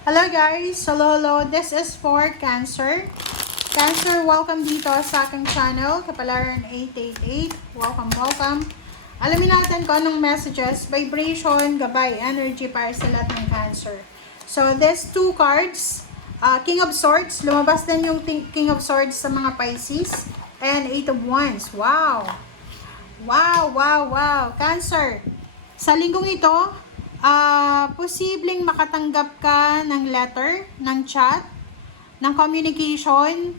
Hello guys! Hello! This is for Cancer. Cancer, welcome dito sa aking channel, Kapalaran 888. Welcome! Alamin natin kung anong messages, vibration, gabay, energy para sa lahat ng Cancer. So, there's two cards. King of Swords. Lumabas din yung King of Swords sa mga Pisces. And Eight of Wands. Wow! Cancer. Sa linggong ito, posibleng makatanggap ka ng letter, ng chat, ng communication.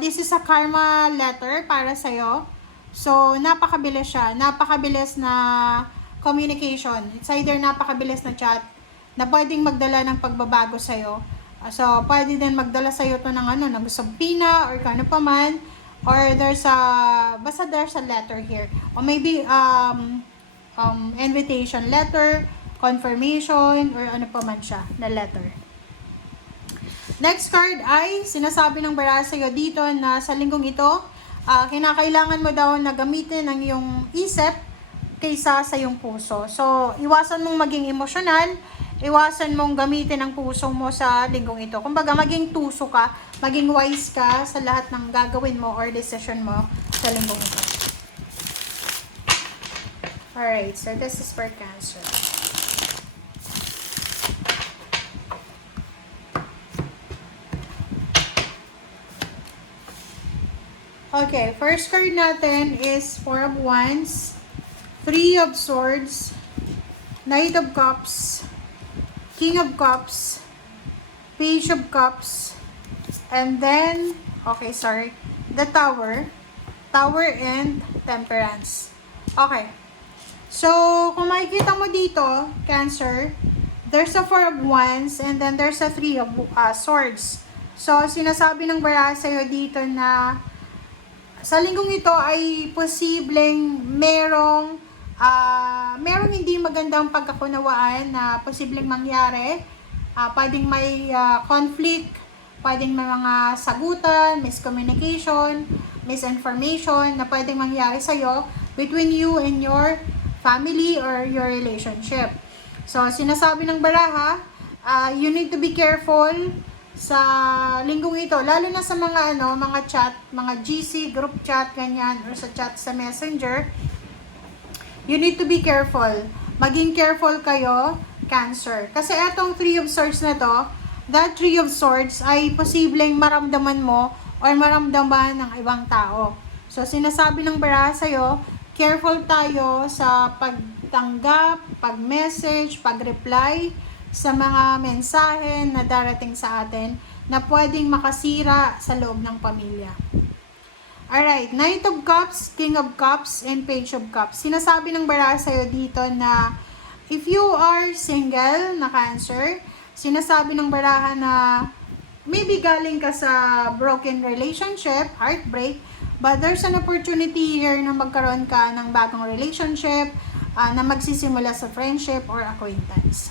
This is a karma letter para sa'yo. So, napakabilis siya. Napakabilis na communication. It's either napakabilis na chat na pwedeng magdala ng pagbabago sa'yo. So, pwede din magdala sa'yo to ng sampina or kano pa man. Or basta there's a letter here. Or maybe, invitation letter, confirmation, or ano pa man siya na letter. Next card ay sinasabi ng baraha sa'yo dito na sa linggong ito, kinakailangan mo daw na gamitin ang iyong isip kaysa sa iyong puso. So, iwasan mong maging emosyonal, iwasan mong gamitin ang puso mo sa linggong ito. Kumbaga, maging tuso ka, maging wise ka sa lahat ng gagawin mo or decision mo sa linggong ito. Alright, so this is for Cancer. Okay, first card natin is Four of Wands, Three of Swords, Knight of Cups, King of Cups, Page of Cups, and then, the Tower and Temperance. Okay. So, kung makikita mo dito, Cancer, there's a Four of Wands and then there's a Three of Swords. So, sinasabi ng baraha sa'yo dito na sa linggong ito ay posibleng merong hindi magandang pagkakunawaan na posibleng mangyari. Pwedeng may conflict, pwedeng may mga sagutan, miscommunication, misinformation na pwedeng mangyari sa'yo between you and your family or your relationship. So, sinasabi ng baraha, you need to be careful sa linggong ito, lalo na sa mga mga chat, mga GC, group chat, ganyan, or sa chat sa Messenger. You need to be careful. Maging careful kayo, Cancer. Kasi etong Three of Swords na to, that Three of Swords ay posibleng maramdaman mo or maramdaman ng ibang tao. So, sinasabi ng baraha sa'yo, careful tayo sa pagtanggap, pag-message, pag-reply sa mga mensahe na darating sa atin na pwedeng makasira sa loob ng pamilya. Alright, Knight of Cups, King of Cups, and Page of Cups. Sinasabi ng baraha sa'yo dito na if you are single na Cancer, sinasabi ng baraha na maybe galing ka sa broken relationship, heartbreak, but there's an opportunity here na magkaroon ka ng bagong relationship, na magsisimula sa friendship or acquaintance.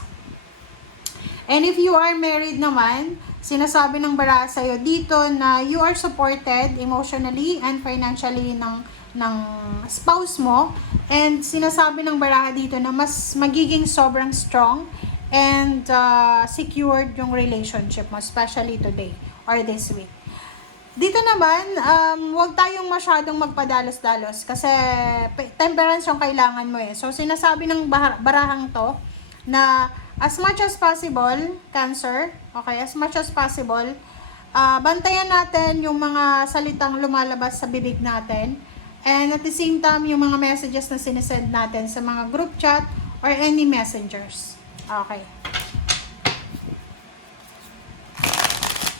And if you are married naman, sinasabi ng baraha sa'yo dito na you are supported emotionally and financially ng spouse mo. And sinasabi ng baraha dito na mas magiging sobrang strong and secured yung relationship mo, especially today or this week. Dito naman, huwag tayong masyadong magpadalos-dalos kasi temperance yung kailangan mo eh. So, sinasabi ng barahang to na as much as possible, Cancer, okay, as much as possible, bantayan natin yung mga salitang lumalabas sa bibig natin. And at the same time, yung mga messages na sinesend natin sa mga group chat or any messengers. Okay.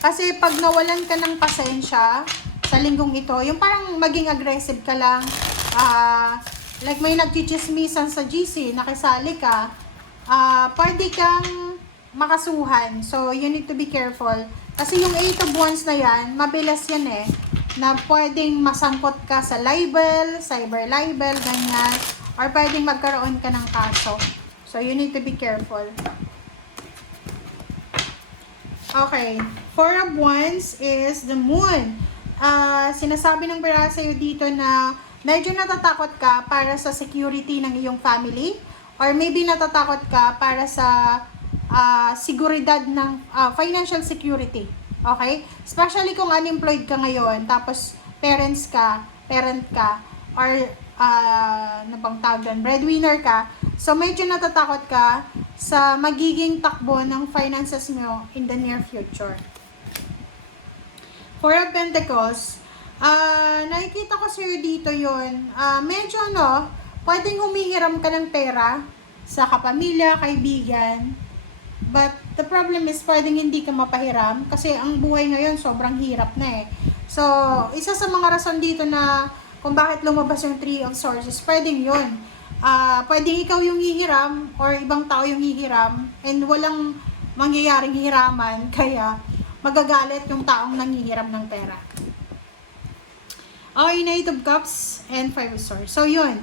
Kasi pag nawalan ka ng pasensya sa linggong ito, yung parang maging aggressive ka lang, like may nagchichismisan sa GC, nakisali ka, pwede kang makasuhan. So, you need to be careful. Kasi yung Eight of Wands na yan, mabilis yan eh, na pwedeng masangkot ka sa libel, cyber libel, ganyan, or pwedeng magkaroon ka ng kaso. So, you need to be careful. Okay. Four of Wands is the Moon. Sinasabi ng baraha sa'yo dito na medyo natatakot ka para sa security ng iyong family. Or maybe natatakot ka para sa seguridad ng financial security. Okay? Especially kung unemployed ka ngayon, tapos parent ka, or ano bang tawag doon, breadwinner ka, so medyo natatakot ka sa magiging takbo ng finances mo in the near future. Four of Pentacles, nakikita ko sa'yo dito yun, medyo pwedeng humihiram ka ng pera sa kapamilya, kaibigan, but the problem is pwedeng hindi ka mapahiram kasi ang buhay ngayon sobrang hirap na eh. So, isa sa mga rason dito na kung bakit lumabas yung Three of Swords is pwedeng yun. Pwedeng ikaw yung hihiram or ibang tao yung hihiram and walang mangyayaring hiraman kaya magagalit yung taong nanghihiram ng pera. Okay, Knight of Cups and Five of Swords. So, yun.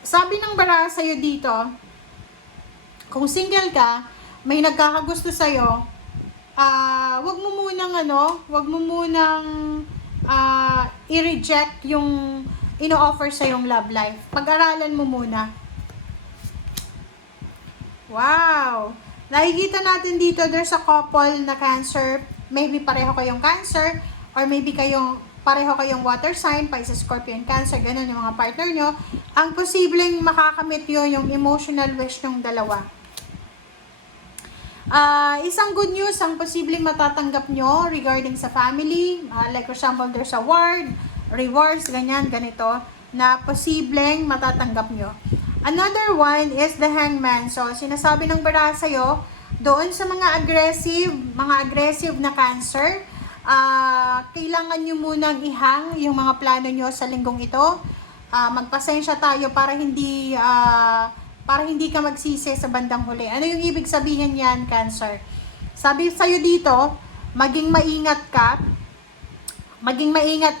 Sabi ng baraha sa'yo dito, kung single ka, may nagkakagusto sa'yo, wag mo munang i-reject yung ino-offer sa yung love life. Pag-aralan mo muna. Wow! Nakikita natin dito, there's a couple na Cancer. Maybe pareho kayong Cancer, or maybe pareho kayong water sign, Pisces, Scorpion, Cancer, ganun yung mga partner nyo. Ang posibleng makakamit yun, yung emotional wish ng dalawa. Isang good news ang posibleng matatanggap nyo regarding sa family. Like for example, there's a word, rewards, ganito, na posibleng matatanggap nyo. Another one is the Hangman. So, sinasabi ng baraha sa'yo, doon sa mga aggressive na Cancer, kailangan nyo munang ihang yung mga plano nyo sa linggong ito. Magpasensya tayo para hindi ka magsisi sa bandang huli. Ano yung ibig sabihin yan, Cancer? Sabi sa'yo dito, maging maingat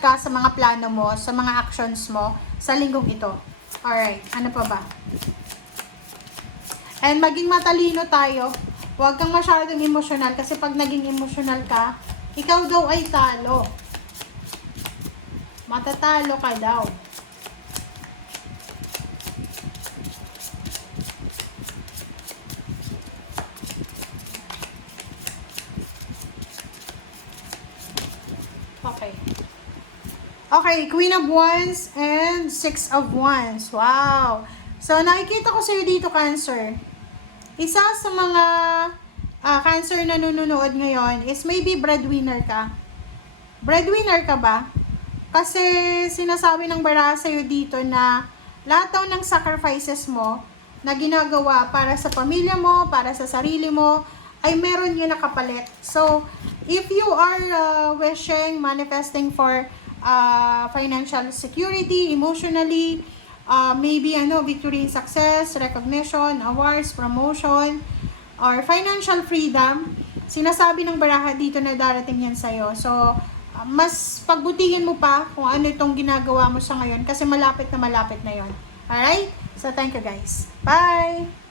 ka sa mga plano mo, sa mga actions mo, sa linggong ito. Alright, ano pa ba? And maging matalino tayo. Huwag kang masyadong emosyonal kasi pag naging emosyonal ka, ikaw daw ay talo. Matatalo ka daw. Okay, Queen of Wands and Six of Wands. Wow! So, nakikita ko sa'yo dito, Cancer. Isa sa mga Cancer na nanonood ngayon is maybe breadwinner ka. Breadwinner ka ba? Kasi sinasabi ng baraha sa'yo dito na lahat daw ng sacrifices mo na ginagawa para sa pamilya mo, para sa sarili mo, ay meron yun nakapalit. So, if you are manifesting for financial security, emotionally, maybe victory in success, recognition, awards, promotion, or financial freedom, sinasabi ng baraha dito na darating yan sa'yo. So, mas pagbutihin mo pa kung ano itong ginagawa mo sa ngayon kasi malapit na yon. Alright? So, thank you guys. Bye!